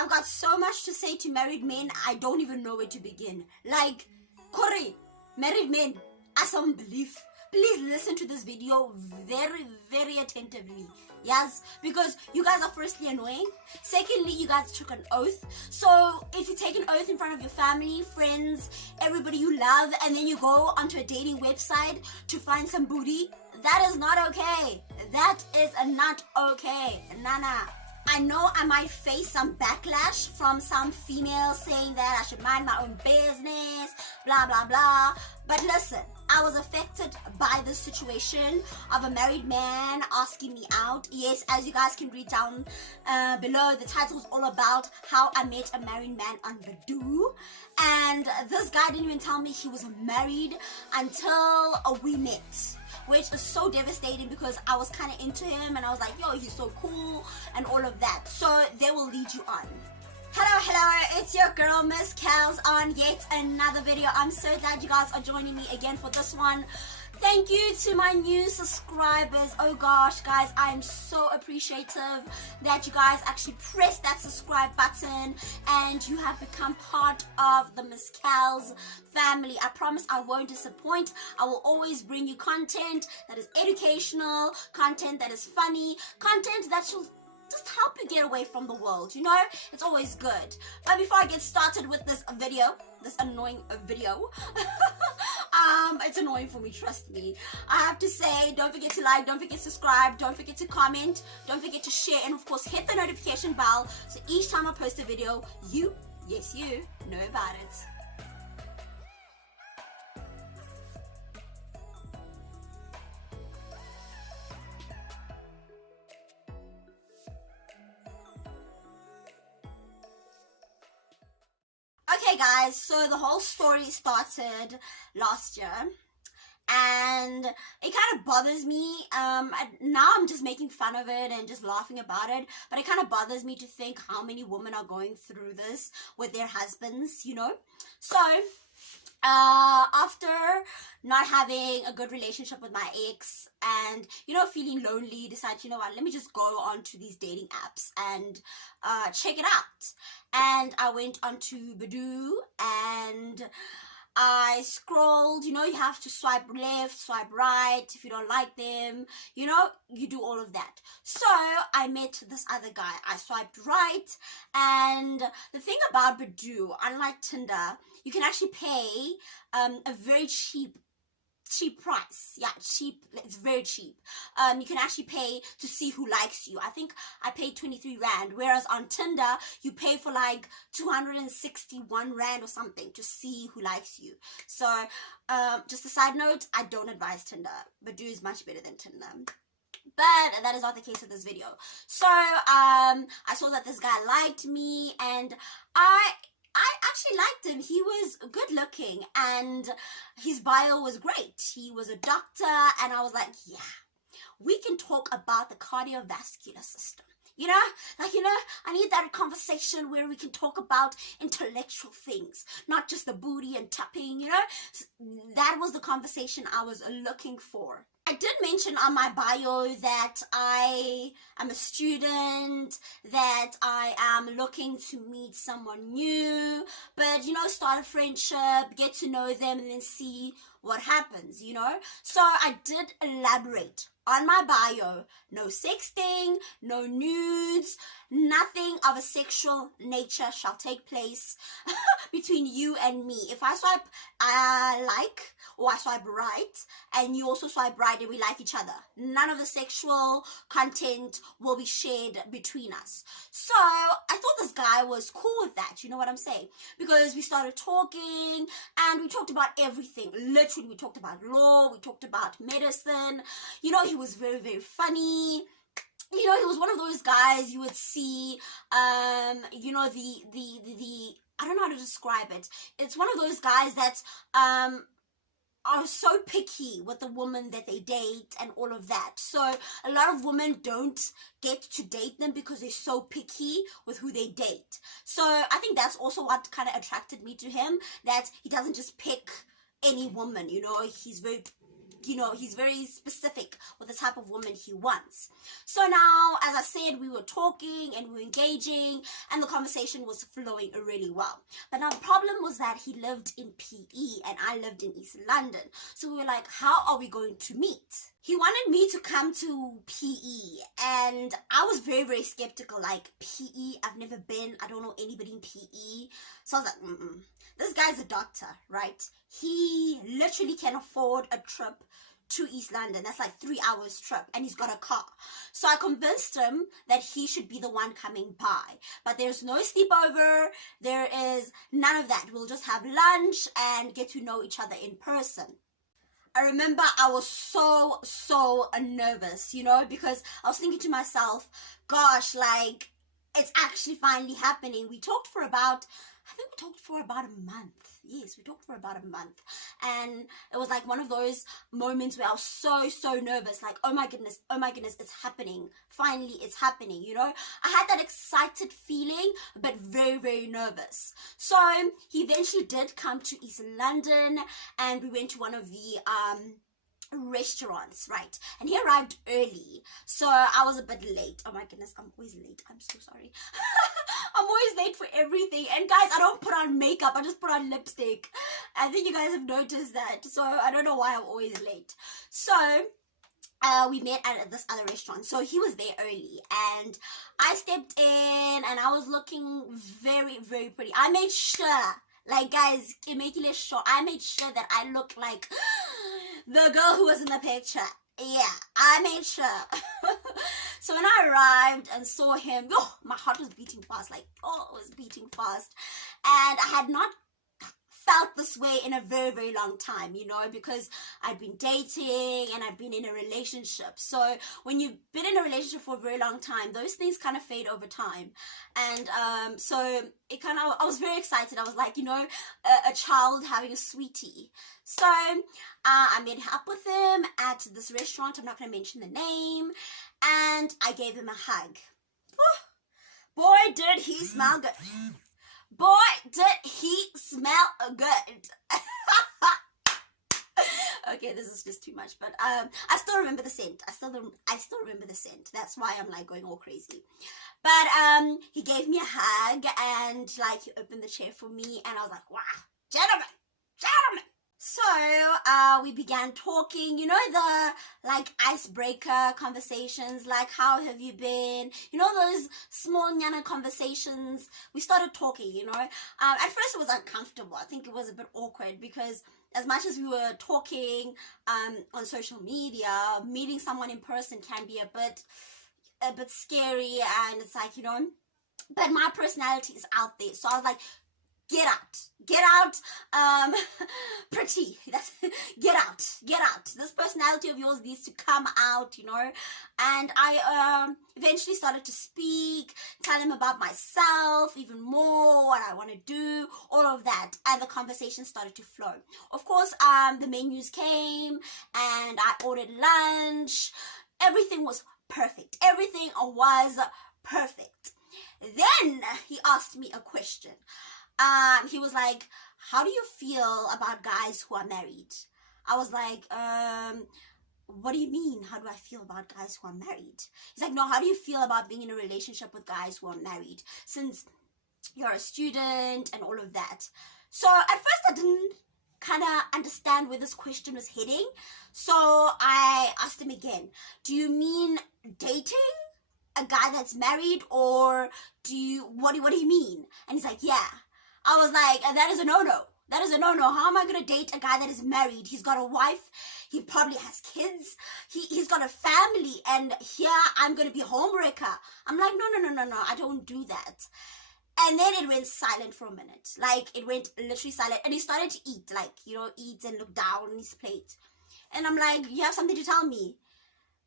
I've got so much to say to married men, I don't even know where to begin. Like, Corey, married men, as unbelief. Please listen to this video very, very attentively. Yes, because you guys are firstly annoying. Secondly, you guys took an oath. So if you take an oath in front of your family, friends, everybody you love, and then you go onto a dating website to find some booty, that is not okay. That is not okay. Nana. I know I might face some backlash from some females saying that I should mind my own business, blah, blah, blah. But listen, I was affected by this situation of a married man asking me out. Yes, as you guys can read down below, the title is all about how I met a married man on Badoo. And this guy didn't even tell me he was married until we met, which is so devastating because I was kind of into him and I was like, yo, he's so cool and all of that. So they will lead you on. Hello, it's your girl Miss Kels on yet another video. I'm so glad you guys are joining me again for this one. Thank you to my new subscribers. Oh gosh, guys, I'm so appreciative that you guys actually press that subscribe button and you have become part of the Miss Kels family. I promise I won't disappoint. I will always bring you content that is educational, content that is funny, content that will just help you get away from the world, you know? It's always good. But before I get started with this video, this annoying video, it's annoying for me, trust me. I have to say, don't forget to like, don't forget to subscribe, don't forget to comment, don't forget to share, and of course hit the notification bell so each time I post a video, you, yes you, know about it. Okay guys, so the whole story started last year and it kind of bothers me. Now I'm just making fun of it and just laughing about it, but it kind of bothers me to think how many women are going through this with their husbands, you know. So after not having a good relationship with my ex and, you know, feeling lonely, decided, you know what, let me just go on to these dating apps and check it out. And I went onto Badoo and I scrolled. You know, you have to swipe left, swipe right if you don't like them, you know, you do all of that. So I met this other guy. I swiped right, and the thing about Badoo, unlike Tinder, you can actually pay a very cheap price. Yeah, cheap. It's very cheap. You can actually pay to see who likes you. I think I paid 23 Rand, whereas on Tinder you pay for like 261 Rand or something to see who likes you. So just a side note, I don't advise Tinder. Badoo is much better than Tinder. But that is not the case with this video. So I saw that this guy liked me and I actually liked him. He was good looking and his bio was great. He was a doctor and I was like, yeah, we can talk about the cardiovascular system. You know, like, you know, I need that conversation where we can talk about intellectual things, not just the booty and tapping, you know. That was the conversation I was looking for. I did mention on my bio that I am a student, that I am looking to meet someone new, but, you know, start a friendship, get to know them, and then see what happens, you know. So I did elaborate on my bio, no sexting, no nudes, nothing of a sexual nature shall take place between you and me. If I swipe like, or I swipe right, and you also swipe right and we like each other, none of the sexual content will be shared between us. So I thought this guy was cool with that, you know what I'm saying? Because we started talking and we talked about everything. Literally, we talked about law, we talked about medicine. You know, he was very, very funny. You know, he was one of those guys you would see, you know, I don't know how to describe it. It's one of those guys that are so picky with the woman that they date and all of that. So a lot of women don't get to date them because they're so picky with who they date. So I think that's also what kind of attracted me to him, that he doesn't just pick any woman, you know. He's very he's very specific with the type of woman he wants. So now, as I said, we were talking and we were engaging, and the conversation was flowing really well. But now the problem was that he lived in PE and I lived in East London. So we were like, how are we going to meet? He wanted me to come to PE, and I was very, very skeptical. Like, PE, I've never been, I don't know anybody in PE. So I was like, this guy's a doctor, right? He literally can afford a trip to East London. That's like 3 hours trip, and he's got a car. So I convinced him that he should be the one coming by. But there's no sleepover. There is none of that. We'll just have lunch and get to know each other in person. I remember I was so nervous, because I was thinking to myself, gosh, like, it's actually finally happening. I think we talked for about a month. Yes, we talked for about a month. And it was like one of those moments where I was so nervous. Like, oh my goodness, it's happening. Finally, it's happening, I had that excited feeling, but very, very nervous. So he eventually did come to East London, and we went to one of the restaurants, right? And he arrived early, so I was a bit late. Oh my goodness, I'm always late. I'm so sorry. I'm always late for everything. And guys, I don't put on makeup, I just put on lipstick. I think you guys have noticed that, so I don't know why I'm always late. So we met at this other restaurant. So he was there early, and I stepped in, and I was looking very, very pretty. I made sure, like, guys, I made sure that I looked like the girl who was in the picture. Yeah, I made sure. So when I arrived and saw him, my heart was beating fast. Like, it was beating fast. And I had not felt this way in a very, very long time, because I'd been dating and I'd been in a relationship. So when you've been in a relationship for a very long time, those things kind of fade over time. And so I was very excited. I was like, a child having a sweetie. So I met up with him at this restaurant. I'm not going to mention the name. And I gave him a hug. Boy, did he smell good. Boy, did he smell good. Okay, this is just too much, but I still remember the scent. I still remember the scent. That's why I'm like going all crazy. But he gave me a hug, and like he opened the chair for me, and I was like, wow, gentlemen. So we began talking, the like icebreaker conversations, like how have you been, those small nyana conversations. We started talking, at first it was uncomfortable. I think it was a bit awkward, because as much as we were talking on social media, meeting someone in person can be a bit scary, and it's like, but my personality is out there. So I was like, get out, pretty, get out, this personality of yours needs to come out, and I eventually started to speak, tell him about myself even more, what I want to do, all of that, and the conversation started to flow. Of course, the menus came, and I ordered lunch. Everything was perfect. Then he asked me a question. He was like, how do you feel about guys who are married? I was like, what do you mean? How do I feel about guys who are married? He's like, no, how do you feel about being in a relationship with guys who are married, since you're a student and all of that? So at first I didn't kind of understand where this question was heading. So I asked him again, do you mean dating a guy that's married, or what do you mean? And he's like, yeah. I was like, that is a no-no. How am I going to date a guy that is married? He's got a wife. He probably has kids. He's got a family. And here I'm going to be a homewrecker. I'm like, no. I don't do that. And then it went silent for a minute. Like, it went literally silent. And he started to eat, like, eat and look down on his plate. And I'm like, you have something to tell me?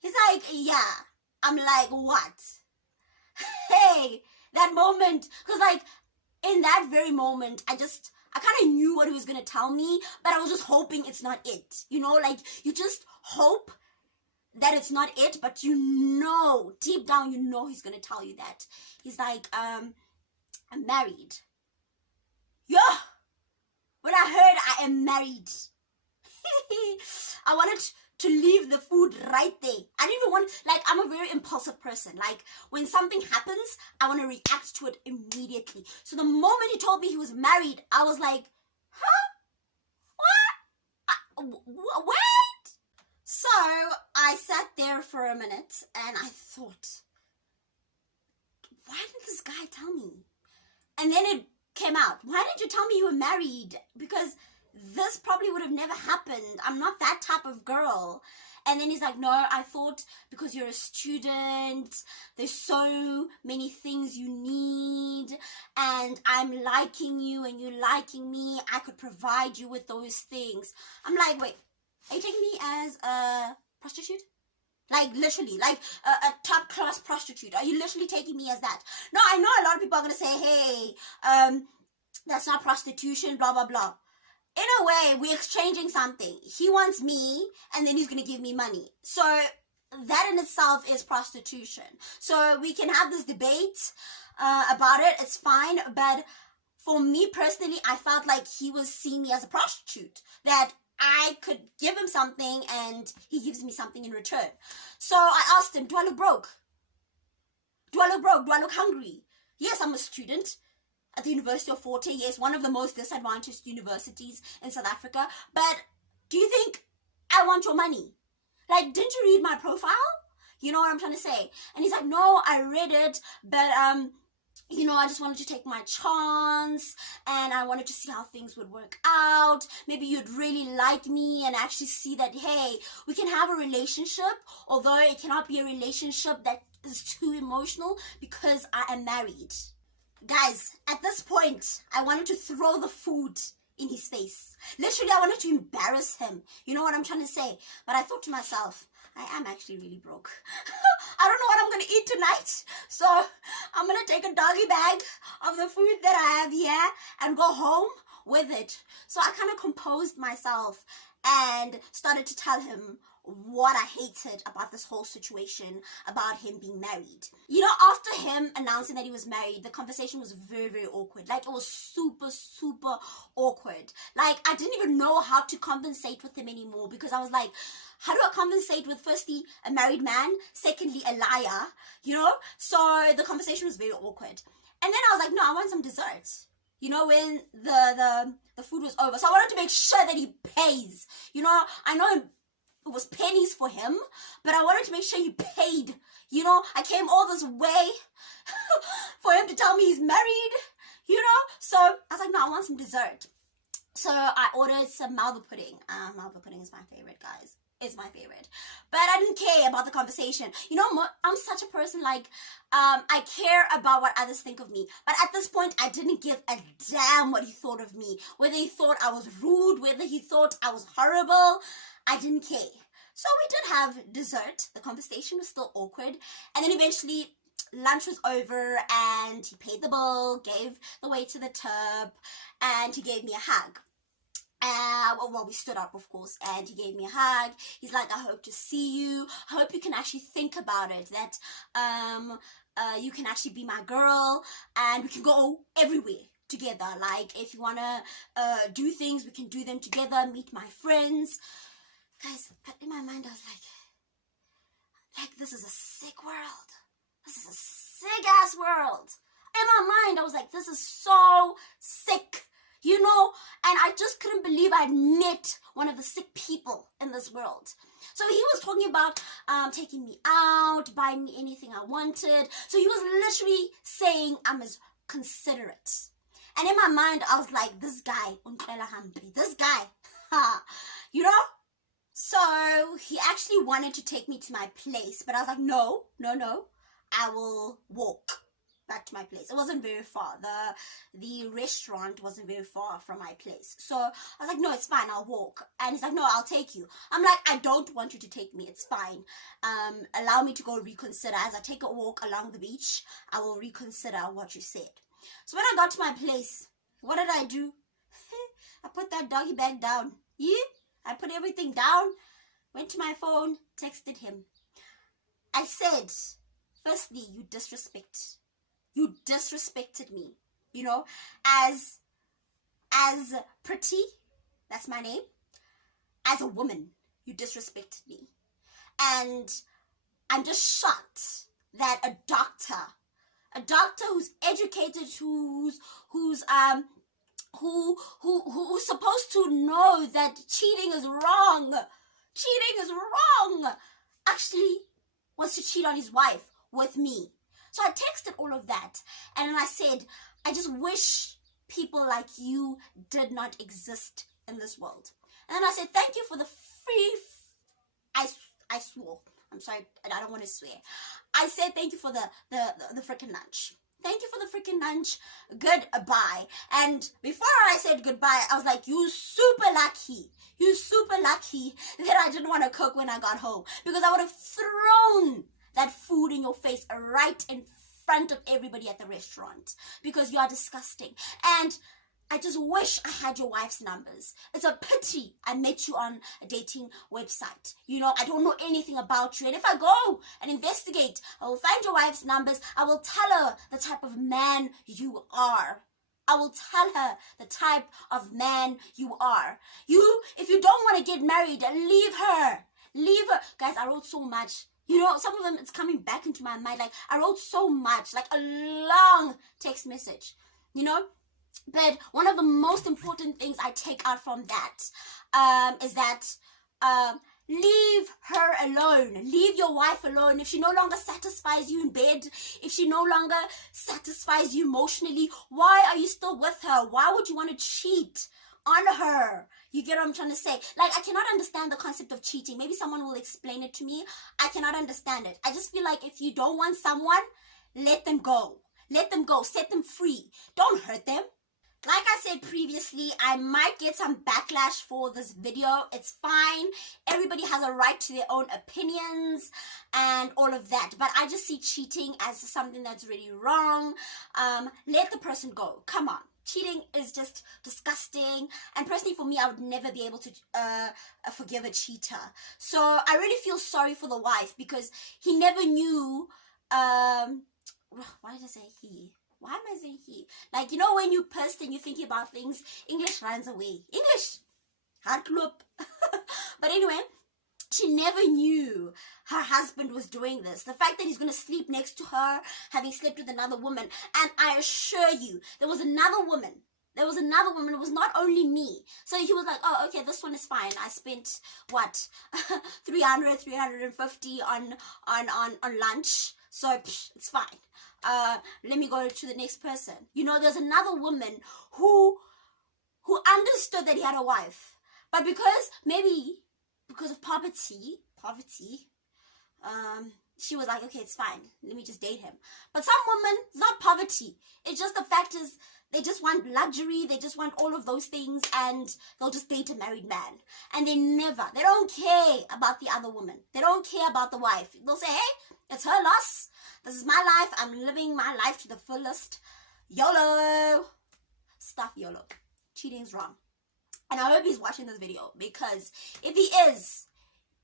He's like, yeah. I'm like, what? Hey, that moment. Because, like, in that very moment, I kind of knew what he was going to tell me, but I was just hoping it's not it. Like, you just hope that it's not it, but deep down, he's going to tell you that. He's like, I'm married. Yeah! When I heard I am married, I wanted to leave the food right there. I didn't even want, like, I'm a very impulsive person. Like, when something happens, I want to react to it immediately. So the moment he told me he was married, I was like, huh? What? So I sat there for a minute and I thought, why did this guy tell me? And then it came out. Why didn't you tell me you were married? Because this probably would have never happened. I'm not that type of girl. And then he's like, no, I thought because you're a student, there's so many things you need, and I'm liking you and you're liking me, I could provide you with those things. I'm like, wait, are you taking me as a prostitute? Like, literally, like a top class prostitute. Are you literally taking me as that? No, I know a lot of people are going to say, hey, that's not prostitution, blah, blah, blah. In a way, we're exchanging something. He wants me, and then he's going to give me money. So that in itself is prostitution. So we can have this debate about it. It's fine. But for me personally, I felt like he was seeing me as a prostitute. That I could give him something, and he gives me something in return. So I asked him, do I look broke? Do I look broke? Do I look hungry? Yes, I'm a student at the University of Fort Hare, yes, one of the most disadvantaged universities in South Africa. But do you think I want your money? Like, didn't you read my profile? You know what I'm trying to say? And he's like, no, I read it, but you know, I just wanted to take my chance, and I wanted to see how things would work out. Maybe you'd really like me and actually see that, hey, we can have a relationship, although it cannot be a relationship that is too emotional because I am married. Guys, at this point, I wanted to throw the food in his face. Literally, I wanted to embarrass him. You know what I'm trying to say? But I thought to myself, I am actually really broke. I don't know what I'm going to eat tonight. So I'm going to take a doggy bag of the food that I have here and go home with it. So I kind of composed myself and started to tell him what I hated about this whole situation, about him being married. You know, after him announcing that he was married, the conversation was very, very awkward. Like, it was super, super awkward. Like, I didn't even know how to compensate with him anymore, because I was like, how do I compensate with, firstly, a married man, secondly, a liar, you know? So the conversation was very awkward. And then I was like, no, I want some dessert. You know, when the food was over. So I wanted to make sure that he pays. You know, I know it was pennies for him, but I wanted to make sure he paid. You know, I came all this way for him to tell me he's married, you know? So I was like, no, I want some dessert. So I ordered some malva pudding. Malva pudding is my favorite, guys. It's my favorite. But I didn't care about the conversation. You know, I'm such a person, like, I care about what others think of me. But at this point, I didn't give a damn what he thought of me. Whether he thought I was rude, whether he thought I was horrible, I didn't care. So we did have dessert. The conversation was still awkward. And then eventually, lunch was over and he paid the bill, gave the waiter the tip, and he gave me a hug. Well, we stood up, of course, and he gave me a hug. He's like, I hope to see you. I hope you can actually think about it, that you can actually be my girl, and we can go everywhere together. Like, if you want to do things, we can do them together, meet my friends. Guys, but in my mind, I was like, this is a sick world. This is a sick-ass world. In my mind, I was like, this is so sick. You know, and I just couldn't believe I'd met one of the sick people in this world. So he was talking about taking me out, buying me anything I wanted. So he was literally saying I'm as considerate. And in my mind, I was like, this guy, this guy, you know? So he actually wanted to take me to my place, but I was like, no, I will walk back to my place. It wasn't very far. The restaurant wasn't very far from my place. So I was like, no, it's fine, I'll walk. And he's like, no, I'll take you. I'm like, I don't want you to take me, it's fine. Allow me to go reconsider. As I take a walk along the beach, I will reconsider what you said. So when I got to my place, what did I do? I put that doggy bag down. Yeah, I put everything down, went to my phone, texted him. I said, firstly, you disrespect. You disrespected me, you know, as Pretty, that's my name. as a woman, you disrespected me. And I'm just shocked that a doctor who's educated, who's supposed to know that cheating is wrong, actually wants to cheat on his wife with me. So I texted all of that, and I said, I just wish people like you did not exist in this world. And then I said, thank you for the free, I swore. I'm sorry, I don't want to swear. I said thank you for the freaking lunch. Thank you for the freaking lunch. Goodbye. And before I said goodbye, I was like, you super lucky that I didn't want to cook when I got home, because I would have thrown that food in your face right in front of everybody at the restaurant, because you are disgusting. And I just wish I had your wife's numbers. It's a pity I met you on a dating website. You know, I don't know anything about you. And if I go and investigate, I will find your wife's numbers. I will tell her the type of man you are. I will tell her the type of man you are. If you don't want to get married, leave her. Leave her. Guys, I wrote so much. You know, some of them, it's coming back into my mind. Like, I wrote so much, like a long text message, you know. But one of the most important things I take out from that is that leave her alone. Leave your wife alone. If she no longer satisfies you in bed, if she no longer satisfies you emotionally, why are you still with her? Why would you want to cheat on her? You get what I'm trying to say? Like, I cannot understand the concept of cheating. Maybe someone will explain it to me. I cannot understand it. I just feel like if you don't want someone, let them go. Let them go. Set them free. Don't hurt them. Like I said previously, I might get some backlash for this video. It's fine. Everybody has a right to their own opinions and all of that. But I just see cheating as something that's really wrong. Let the person go. Come on. Cheating is just disgusting. And personally, for me, I would never be able to forgive a cheater. So I really feel sorry for the wife, because he never knew. Why did I say he? Why am I saying he? Like, you know, when you're pissed and you're thinking about things, English runs away. English! Hard club. But anyway, she never knew her husband was doing this. The fact that he's going to sleep next to her, having slept with another woman. And I assure you, there was another woman. It was not only me. So he was like, oh, okay, this one is fine. I spent, what, 350 on lunch. So it's fine. Let me go to the next person. You know, there's another woman who understood that he had a wife, but because of poverty, she was like, okay, it's fine, let me just date him. But some women, it's not poverty. It's just the fact is they just want luxury, they just want all of those things, and they'll just date a married man. And they don't care about the other woman. They don't care about the wife. They'll say, hey, it's her loss. This is my life. I'm living my life to the fullest. YOLO. Stuff YOLO. Cheating is wrong. And I hope he's watching this video, because if he is,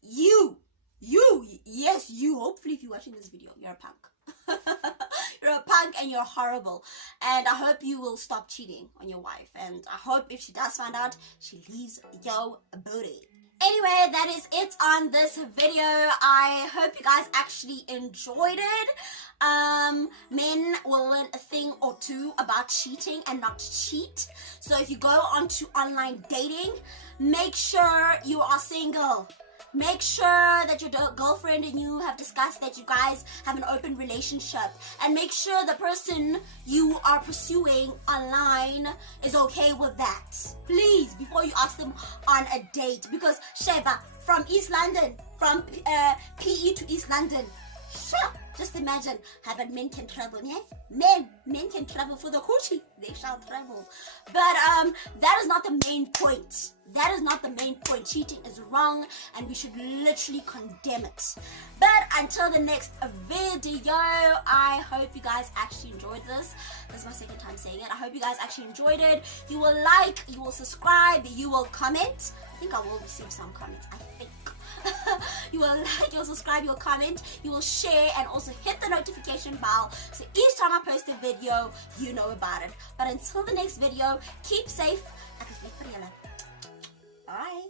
yes, hopefully if you're watching this video, you're a punk. You're a punk and you're horrible. And I hope you will stop cheating on your wife. And I hope if she does find out, she leaves your booty. Anyway, that is it on this video. I hope you guys actually enjoyed it. Men will learn a thing or two about cheating and not to cheat. So if you go onto online dating, make sure you are single. Make sure that your girlfriend and you have discussed that you guys have an open relationship, and make sure the person you are pursuing online is okay with that. Please, before you ask them on a date, because Sheba, from East London, from PE to East London, just imagine how that men can travel, yeah? Men can travel for the coochie. They shall travel. But that is not the main point. That is not the main point. Cheating is wrong, and we should literally condemn it. But until the next video, I hope you guys actually enjoyed this. This is my second time saying it. I hope you guys actually enjoyed it. You will like, you will subscribe, you will comment. I think I will receive some comments. I think. You will like, you will subscribe, you will comment, you will share, and also hit the notification bell so each time I post a video, you know about it. But until the next video, keep safe. Bye.